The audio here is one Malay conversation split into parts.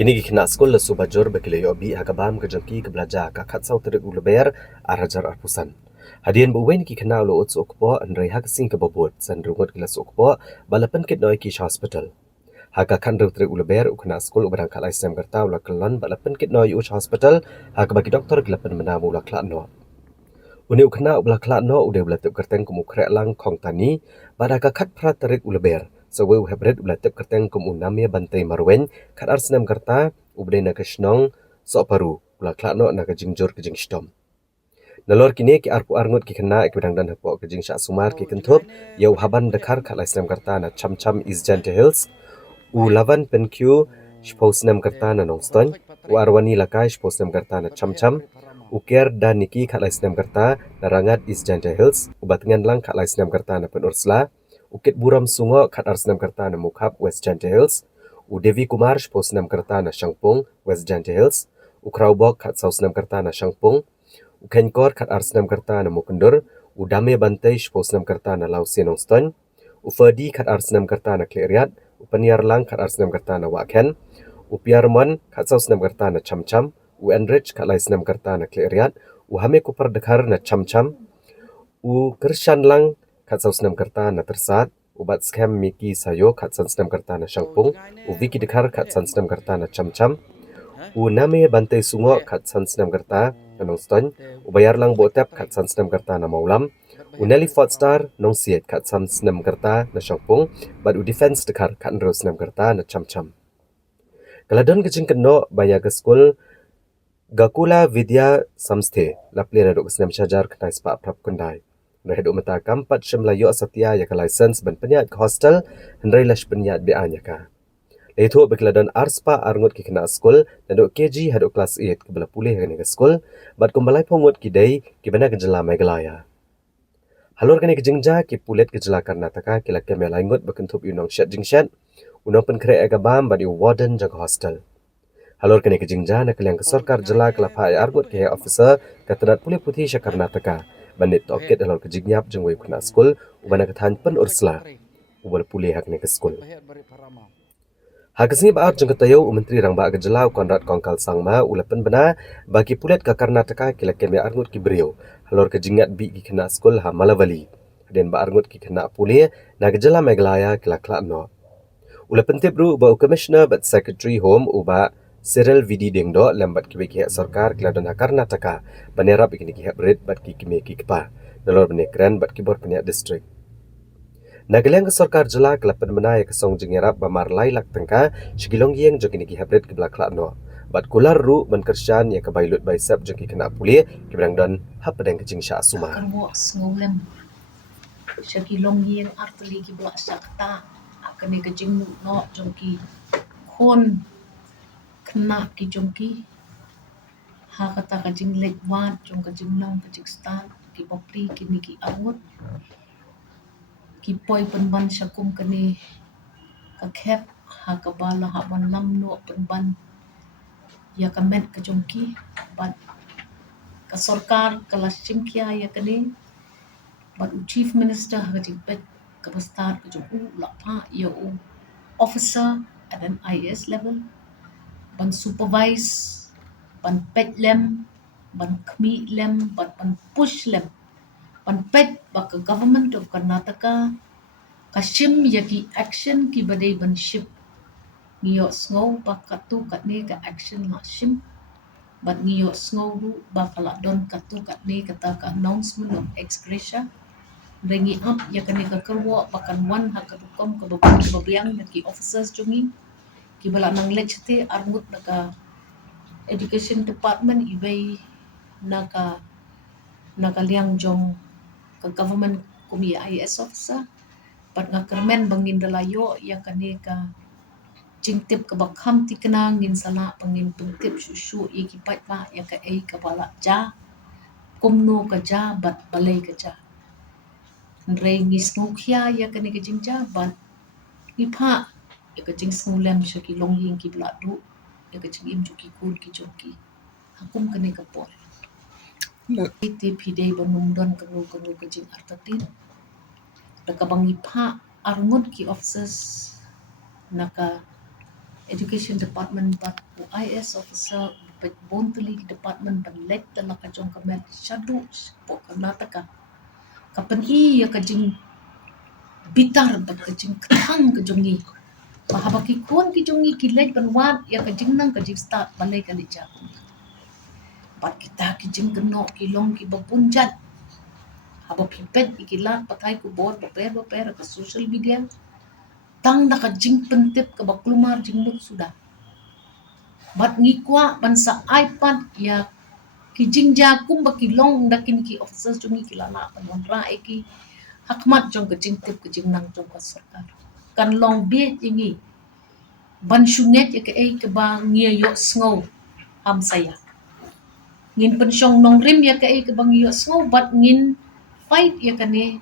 Kini kina skol la subajor bekile yobi hakabam kejangki kebelajar kakat sau terik uleber arajar arpusan. Hadian buwen ki kena lo ots okpo andrai hak sing kebobot san rungot kelas okpo balapan kit noi kish hospital. Haka kan terik uleber ukena skol ubarang kalai sem gerta ula kelon balapan kit noi ush hospital haka bagi doktor gelapan menamu ula kelak no. Uni ukena ubla kelak no udah ula tip kerteng kumu krek lang kong tani pada kakat pra terik uleber. Sewe uhebred ula tip kerteng kumu namia bantai marwen kat arsenam gerta ubdai na keshnong sok paru ula kelak no na kejingjur kejing stom. Nalor kini ki arpu arngut ki kena ki bedang dan hapo kejing syak sumar ki kentup yau haban dekar kat lai senam gerta na cham-cham East Hills u lavan penkyu shpos senam gerta na nongston u arwani lakai shpos senam gerta na cham-cham uker dan niki kat lai senam gerta na rangat East Hills u batengan lang kat lai senam gerta na penursla ukit buram sungo kat ar senam gerta na mukhap West Hills u Devi Kumar shpos senam gerta na Shangpung West Hills u Kraubok kat sau senam gerta na Shangpung u Kenkor kat ar senam gerta na Mukundur u Dame Bantai shpos senam gerta na Lausi Nongston u Ferdi kat ar senam gerta na Kleriat u Peniar lang kat ar senam gerta na Waken u Piarmon kat sau senam gerta na Cham-Cham u Enrich kat lai senam gerta na Kleriat u Hame Kupar dekar na Cham-Cham u Kershan lang kat sau senam gerta na Tersat u Bat Scam Miki Sayo kat san senam gerta na Shangpung u Vicky dekar kat san senam gerta na Cham-Cham u Name Bantai Sungo kat san senam gerta na Nongston u Bayar lang Botep kat san senam gerta na Maulam u Nelly Fortstar Nongsiet kat san senam gerta na Shangpung bat u Defense dekar kat nro senam gerta na Cham-Cham. Kaladon kejing keno baya ke skul Gakula Vidya Samsthe lapli redok senam syajar kenai sepak prap kundai. Redok mata kampat shemlayo asatya ya ka license ban penyat ke hostel hendrai lash penyat be anya ka. Leito bekeladon arspa arngut ki kena skul nadok KG hadok kelas 8 ke bela pulih ke skul bat kumbalai pongut ki dei ki bana kejela megalaya. Halor kene kejingja ki pulet kejela Karnataka ki lakke melaingut bekentup yunong syat jingshat unong pen kre agabam badi warden jaga hostel. Halor kene kejingja na kaliang ke sarkar jela kelapa ay argut ke officer katadat pulih putih sya Karnataka bandit toket halor kejingyap jengwei kena skul ubana ketahan pen ursla ubal pulih hak ne ke skul. Hagasni baat jeng ketayo Menteri Rangba Gejela Konrad Kongkal Sangma ulapan bena bagi pulet ke Karnataka kila keme arngut ki beriau halor kejingat bi ki kena skul ha Malavali dan ba arngut ki kena pulih na Gejela Meghalaya kila kelak no. Ulapan tibru ba Commissioner bat Secretary Home uba Cyril Vidi Dingdo lambat ki ki sarkar kila dona Karnataka banerap ki ki berit bat ki kime ki kepa dalor benekran bat ki bor penyak district. Nagaliang ke sarkar jela kelapan menai ke song jengerap bamar lailak tengka shigilong gieng jokini ki habret ke belak no. Bat kular ru ban kersyan ya ke bailut baisap joki kena pulih ki bedang don hap pedang kejing sya asuma. Karwo ngolem shigilong gieng artli ki belak sakta akane kejing no jongki kon kena ki jongki ha kata kejing lekwat jong kejing nong kejing stan ki popri kini ki angut ki poi penban syakum kene kakhet ha kabala ha ban lam no penban ya kamet ke jongki bat ka sarkar kala simkia ya kene bat chief minister ha kejing pet ka bastar ke jong la pa ya officer at an IS level ban supervise ban pet lem ban kmi lem ban push lem ban pet ba ka government of Karnataka kashim yaki action ki badai ban ship ngiyo snow ba katu katne ka action la shim but ngiyo snow ru ba kala don katu katne kata ka announcement of ex gratia rengi up ya kane ka kerwo bakan wan ha ka kom ka babiang na ki officers jungi ki bala nang lechte armut na ka education department ibay naka liang jong ka government kumi IS officer pat nga kermen bangin dalayo ya kane ka jingtip ka bakham tikna ngin sala pangin tungtip shushu ikipat pa ya ka ay ka bala ja kumno ka ja bat balay ka ja Ndre ngis nukhya ya kane ka jingja bat ngipa ya ka jing sngulem sya ki longying ki bladu ya ka jing im juki kun ki joki hakum kane ka pol iti pidei banumdon kanu ka jing artatin naka bangipa arngut ki officers naka Education Department but IS officer Bontuli Department but let the Nakajong Kamet Shadu po Karnataka kapan iya kajing bitar bat kajing ketang kajongi mahabaki kon kijongi kilay banwat ya kajing nang kajing start balay kalija bat kita kajing keno kilong kibapunjat haba pipet ikilat patay ko bor baper ke social media tang nakajing pentip ke baklumar jingnut sudah bat ngikwa bansa iPad ya kijing jakum bakilong dakin ki officers jungi kilana panwan ra eki hakmat jong kejing tip kejing nang jong ka sarkar kan long be tingi ban shunget ya ke ai ke ba ngia yo sngo am saya ngin pensyong nong rim ya ke ai ke ba ngia yo sngo bat ngin fight ya kane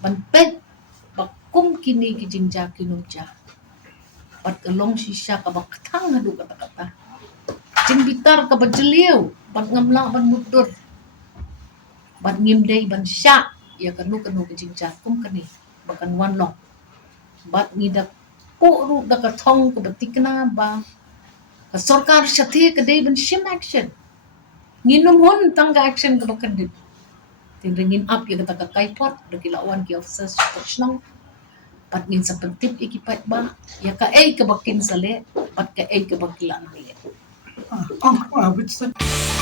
ban pet bakum kini kejing jakinum ja bat ke long shisha ka bak tang hadu kata-kata jing bitar ka bajeliu bat ngamla ban mudur bat ngimdei ban sya ya kanu kejing jakum kani bakan wan long bat ngidak ru da ka thong ka batikna ba ka sarkar shathi ka dei ban shim action nginum hon tangga action ka bakadit tingringin up ya kata ka kaipot da kilawan ki officers touchnong bat ngin sa pentip ikipat ba ya ka ay ka bakin sale bat ka ay ka bakila na which